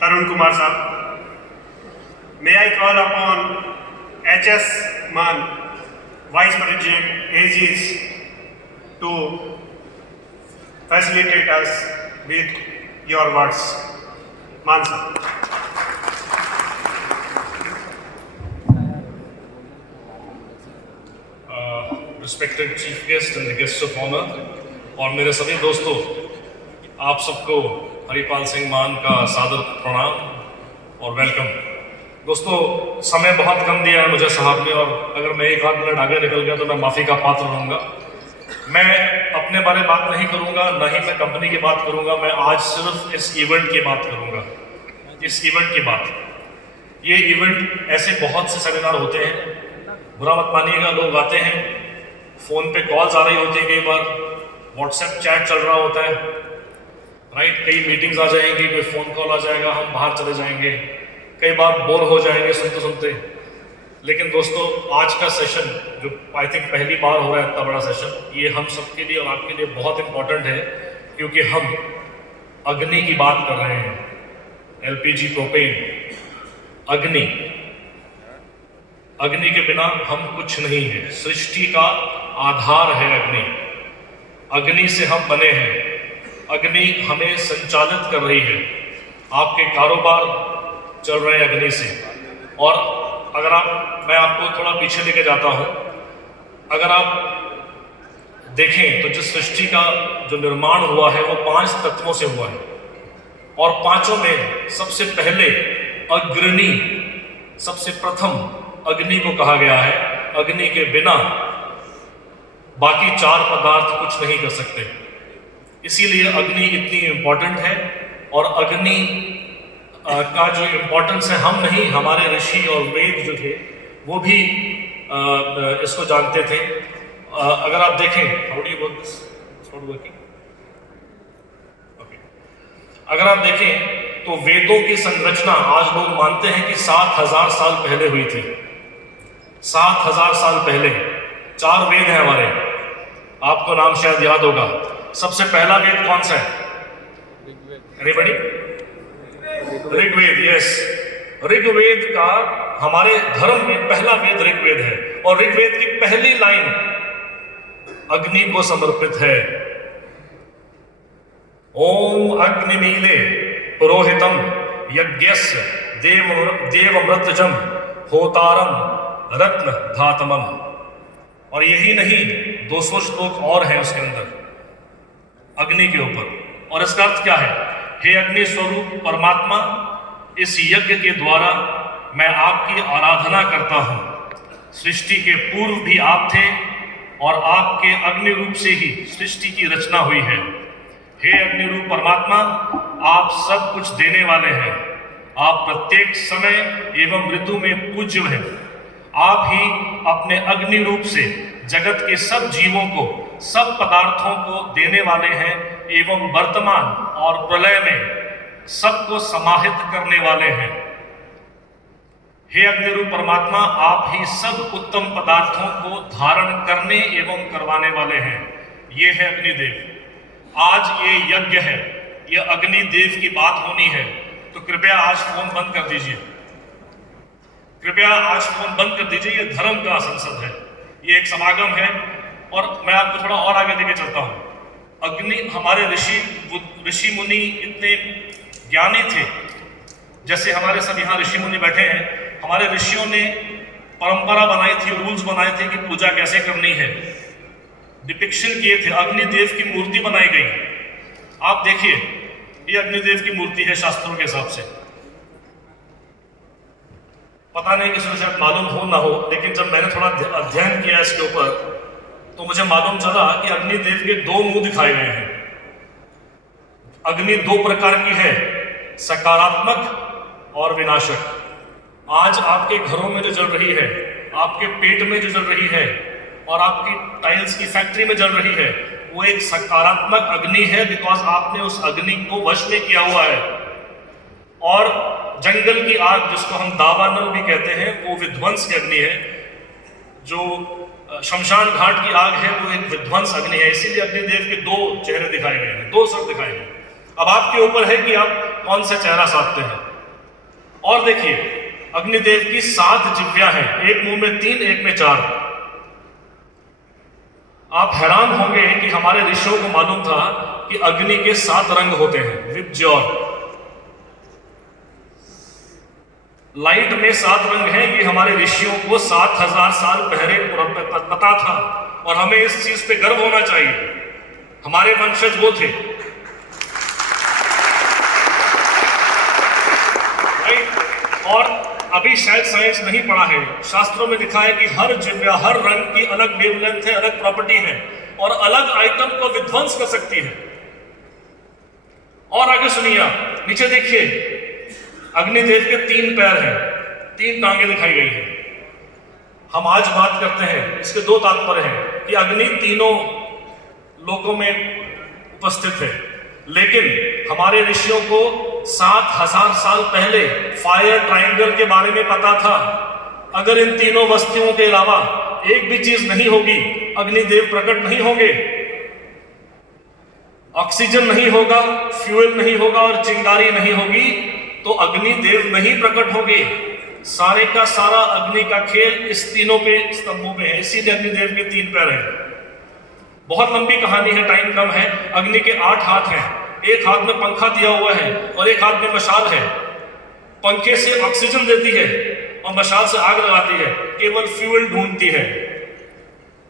Tarun Kumar sir. May I call upon H.S. Man, Vice President AGs, to facilitate us with your words. Man sir. Respected Chief Guest and the Guests of Honor और मेरे सभी दोस्तों, आप सबको हरिपाल सिंह मान का सादर प्रणाम और वेलकम। दोस्तों, समय बहुत कम दिया है मुझे साहब ने, और अगर मैं एक आध मिनट आगे निकल गया तो मैं माफ़ी का पात्र रहूँगा। मैं अपने बारे में बात नहीं करूँगा, ना ही मैं कंपनी की बात करूँगा। मैं आज सिर्फ इस इवेंट की बात करूँगा, इस इवेंट की बात। ये इवेंट ऐसे बहुत से सेमिनार होते हैं, बुरा मत मानिएगा, लोग आते हैं, फ़ोन पे कॉल्स आ रही होती हैं, कई बार व्हाट्सएप चैट चल रहा होता है, राइट। कई मीटिंग्स आ जाएंगी, कोई फ़ोन कॉल आ जाएगा, हम बाहर चले जाएंगे, कई बार बोर हो जाएंगे सुनते सुनते। लेकिन दोस्तों, आज का सेशन जो आई थिंक पहली बार हो रहा है, इतना बड़ा सेशन, ये हम सबके लिए और आपके लिए बहुत इम्पोर्टेंट है, क्योंकि हम अग्नि की बात कर रहे हैं। LPG प्रोपेन, अग्नि। अग्नि के बिना हम कुछ नहीं है। सृष्टि का आधार है अग्नि। अग्नि से हम बने हैं। अग्नि हमें संचालित कर रही है। आपके कारोबार चल रहे हैं अग्नि से। और अगर मैं आपको थोड़ा पीछे लेके जाता हूं, अगर आप देखें तो जिस सृष्टि का जो निर्माण हुआ है वो 5 तत्वों से हुआ है, और पांचों में सबसे पहले अग्रणी, सबसे प्रथम अग्नि को कहा गया है। अग्नि के बिना बाकी 4 पदार्थ कुछ नहीं कर सकते। इसीलिए अग्नि इतनी इम्पोर्टेंट है। और अग्नि का जो इम्पोर्टेंस है, हम नहीं, हमारे ऋषि और वेद जो थे वो भी इसको जानते थे। अगर आप देखें, how do you work this, it's not working, okay. अगर आप देखें तो वेदों की संरचना आज लोग मानते हैं कि 7000 साल पहले हुई थी। 7000 साल पहले 4 वेद हैं हमारे, आपको नाम शायद याद होगा। सबसे पहला वेद कौन सा है? एनीबॉडी? ऋग्वेद, यस। ऋग्वेद का हमारे धर्म में पहला वेद ऋग्वेद है, और ऋग्वेद की पहली लाइन अग्नि को समर्पित है। ओम अग्निमीले पुरोहितम यज्ञस्य देवमृतजम होतारम रत्न धातमम। और यही नहीं, 200 श्लोक और हैं उसके अंदर अग्नि के ऊपर। और इसका अर्थ क्या है? हे अग्नि स्वरूप परमात्मा, इस यज्ञ के द्वारा मैं आपकी आराधना करता हूं। सृष्टि के पूर्व भी आप थे, और आपके अग्नि रूप से ही सृष्टि की रचना हुई है। हे अग्नि रूप परमात्मा, आप सब कुछ देने वाले हैं। आप प्रत्येक समय एवं ऋतु में पूज्य हैं। आप ही अपने अग्नि रूप से जगत के सब जीवों को, सब पदार्थों को देने वाले हैं, एवं वर्तमान और प्रलय में सबको समाहित करने वाले हैं। हे अग्नि रूप परमात्मा, आप ही सब उत्तम पदार्थों को धारण करने एवं करवाने वाले हैं। ये है अग्निदेव। आज ये यज्ञ है, ये अग्निदेव की बात होनी है, तो कृपया आज फोन बंद कर दीजिए। कृपया आज फोन बंद कर दीजिए। ये धर्म का संसद है, ये एक समागम है। और मैं आपको थोड़ा और आगे लेके चलता हूं। अग्नि, हमारे ऋषि मुनि इतने ज्ञानी थे, जैसे हमारे सब यहाँ ऋषि मुनि बैठे हैं। हमारे ऋषियों ने परंपरा बनाई थी, रूल्स बनाए थे कि पूजा कैसे करनी है, डिपिक्शन किए थे। अग्निदेव की मूर्ति बनाई गई। आप देखिए, ये अग्निदेव की मूर्ति है शास्त्रों के हिसाब से। पता नहीं किसी को शायद मालूम हो ना हो, लेकिन जब मैंने थोड़ा अध्ययन किया इसके ऊपर, तो मुझे मालूम चला कि अग्निदेव के 2 मुंह दिखाए गए हैं। अग्नि 2 प्रकार की है, सकारात्मक और विनाशक। आज आपके घरों में जो जल रही है, आपके पेट में जो जल रही है, और आपकी टाइल्स की फैक्ट्री में जल रही है, वो एक सकारात्मक अग्नि है, बिकॉज आपने उस अग्नि को वश में किया हुआ है। और जंगल की आग, जिसको हम दावानल भी कहते हैं, वो विध्वंस की अग्नि है। जो शमशान घाट की आग है, वो एक विध्वंस अग्नि है। इसीलिए अग्निदेव के 2 चेहरे दिखाए गए हैं, 2 सर दिखाए गए हैं। अब आपके ऊपर है कि आप कौन सा चेहरा साधते हैं। और देखिए, अग्निदेव की 7 जिह्वा हैं, एक मुंह में 3, एक में 4। आप हैरान होंगे कि हमारे ऋषियों को मालूम था कि अग्नि के 7 रंग होते हैं। विबज्योर, लाइट में 7 रंग हैं, ये हमारे ऋषियों को 7000 साल पहले पता था, और हमें इस चीज पे गर्व होना चाहिए। हमारे वंशज वो थे, राइट। और अभी शायद साइंस नहीं पढ़ा है, शास्त्रों में लिखा है कि हर जिह्वा, हर रंग की अलग वेवलेंथ है, अलग प्रॉपर्टी है, और अलग आइटम को विध्वंस कर सकती है। और आगे सुनिए, आप नीचे देखिए, अग्निदेव के 3 पैर हैं, 3 टांगे दिखाई गई हैं। हम आज बात करते हैं, इसके 2 तात्पर्य हैं कि अग्नि तीनों लोकों में उपस्थित है, लेकिन हमारे ऋषियों को 7000 साल पहले फायर ट्रायंगल के बारे में पता था। अगर इन तीनों वस्तुओं के अलावा एक भी चीज नहीं होगी, अग्निदेव प्रकट नहीं होंगे। ऑक्सीजन नहीं होगा, फ्यूल नहीं होगा और चिंगारी नहीं होगी, तो अग्निदेव नहीं प्रकट होंगे। सारे का सारा अग्नि का खेल इस तीनों पे स्तंभों में है, इसीलिए अग्निदेव के 3 पैर हैं। बहुत लंबी कहानी है, टाइम कम है। अग्नि के 8 हाथ हैं, एक हाथ में पंखा दिया हुआ है और एक हाथ में मशाल है। पंखे से ऑक्सीजन देती है और मशाल से आग लगाती है, केवल फ्यूल ढूंढती है।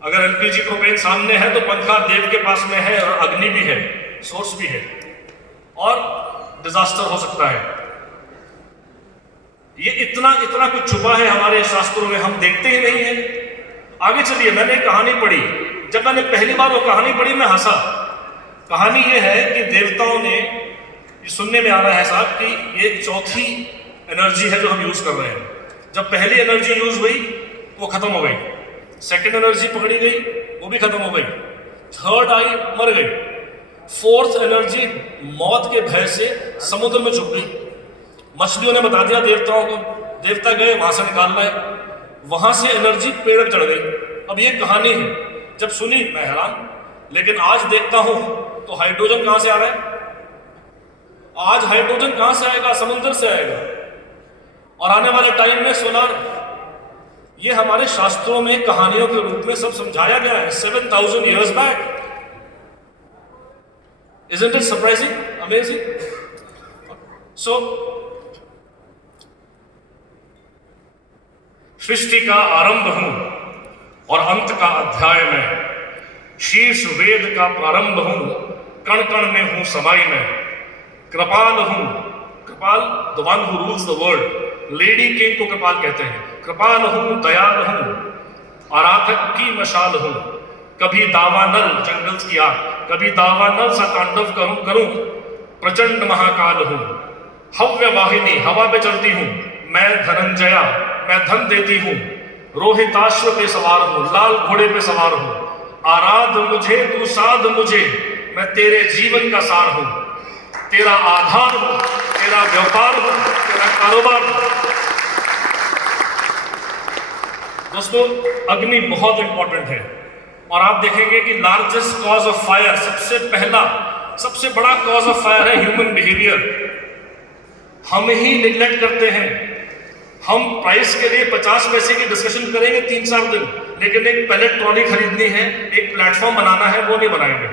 अगर एलपीजी प्रोपेन सामने है तो पंखा देव के पास में है और अग्नि भी है, सोर्स भी है, और डिजास्टर हो सकता है। ये इतना कुछ छुपा है हमारे शास्त्रों में, हम देखते ही नहीं है। आगे चलिए, मैंने एक कहानी पढ़ी। जब मैंने पहली बार वो कहानी पढ़ी, मैं हंसा। कहानी ये है कि देवताओं ने, ये सुनने में आ रहा है साहब कि ये चौथी एनर्जी है जो हम यूज कर रहे हैं। जब पहली एनर्जी यूज हुई वो खत्म हो गई, सेकेंड एनर्जी पकड़ी गई वो भी खत्म हो गई, थर्ड आई मर गई, फोर्थ एनर्जी मौत के भय से समुद्र में छुप गई। मछलियों ने बता दिया देवताओं को, देवता गए वहां से निकाल लाए, वहां से एनर्जी पेड़ पर चढ़ गई। अब ये कहानी है, जब सुनी मैं हैरान, लेकिन आज देखता हूं तो हाइड्रोजन कहां से आ रहा है? आज हाइड्रोजन कहां से आएगा? समुद्र से आएगा। और आने वाले टाइम में सोलर, ये हमारे शास्त्रों में कहानियों के रूप में सब समझाया गया है 7000 years back. Isn't it surprising? Amazing? So, सृष्टि का आरंभ हूं और अंत का अध्याय में, शीर्ष वेद का प्रारंभ हूं, कण कण में हूं समाई में, कृपाल हूं। Kripal, the one who rules the world, lady king को कृपाल कहते हैं। कृपाल हूं, दयाल हूं, आराधक की मशाल हूं, कभी दावानल जंगल की आग, कभी दावानल सा तांडव करूं, प्रचंड महाकाल हूं, हव्य वाहिनी, हवा पे चलती हूं, मैं धनंजया, मैं धन देती हूं, रोहिताश्व पे सवार हूं, लाल घोड़े पे सवार हूं, आराध मुझे तू साध मुझे, मैं तेरे जीवन का सार हूं, तेरा आधार हूं, तेरा व्यापार हूं, तेरा कारोबार हूं। दोस्तों, अग्नि बहुत इंपॉर्टेंट है, और आप देखेंगे कि लार्जेस्ट कॉज ऑफ फायर, सबसे बड़ा कॉज ऑफ फायर है ह्यूमन बिहेवियर। हम ही निग्लेक्ट करते हैं। हम प्राइस के लिए 50 पैसे की डिस्कशन करेंगे 3-4 दिन, लेकिन एक पैलेट ट्रॉली खरीदनी है, एक प्लेटफॉर्म बनाना है, वो नहीं बनाएंगे।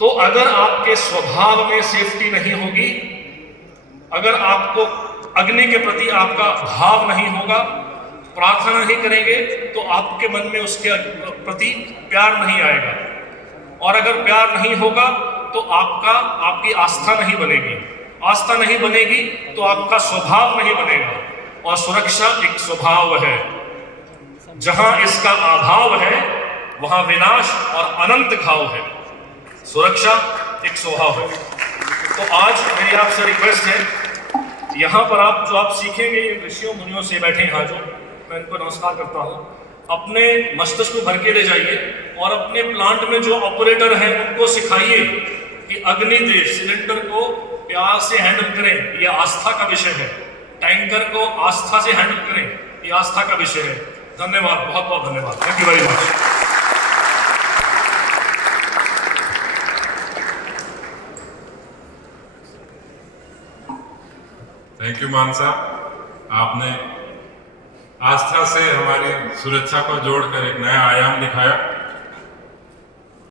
तो अगर आपके स्वभाव में सेफ्टी नहीं होगी, अगर आपको अग्नि के प्रति आपका भाव नहीं होगा, प्रार्थना नहीं करेंगे, तो आपके मन में उसके प्रति प्यार नहीं आएगा, और अगर प्यार नहीं होगा तो आपकी आस्था नहीं बनेगी, आस्था नहीं बनेगी तो आपका स्वभाव नहीं बनेगा। और सुरक्षा एक स्वभाव है, जहां इसका अभाव है वहां विनाश और अनंत घाव है। सुरक्षा एक स्वभाव है। तो आज मेरी आपसे रिक्वेस्ट है, यहां पर आप सीखेंगे ऋषियों मुनियों से, बैठे यहाँ जो, मैं इनको नमस्कार करता हूं, अपने मस्तिष्क को भर के ले जाइए और अपने प्लांट में जो ऑपरेटर हैं उनको सिखाइए कि अग्निदेव सिलेंडर को प्यार से हैंडल करें, यह आस्था का विषय है। टैंकर को आस्था से हैंडल करें, यह आस्था का विषय है। धन्यवाद, बहुत बहुत धन्यवाद। Thank you very much. Thank you मान साहब, आपने आस्था से हमारी सुरक्षा को जोड़कर एक नया आयाम दिखाया।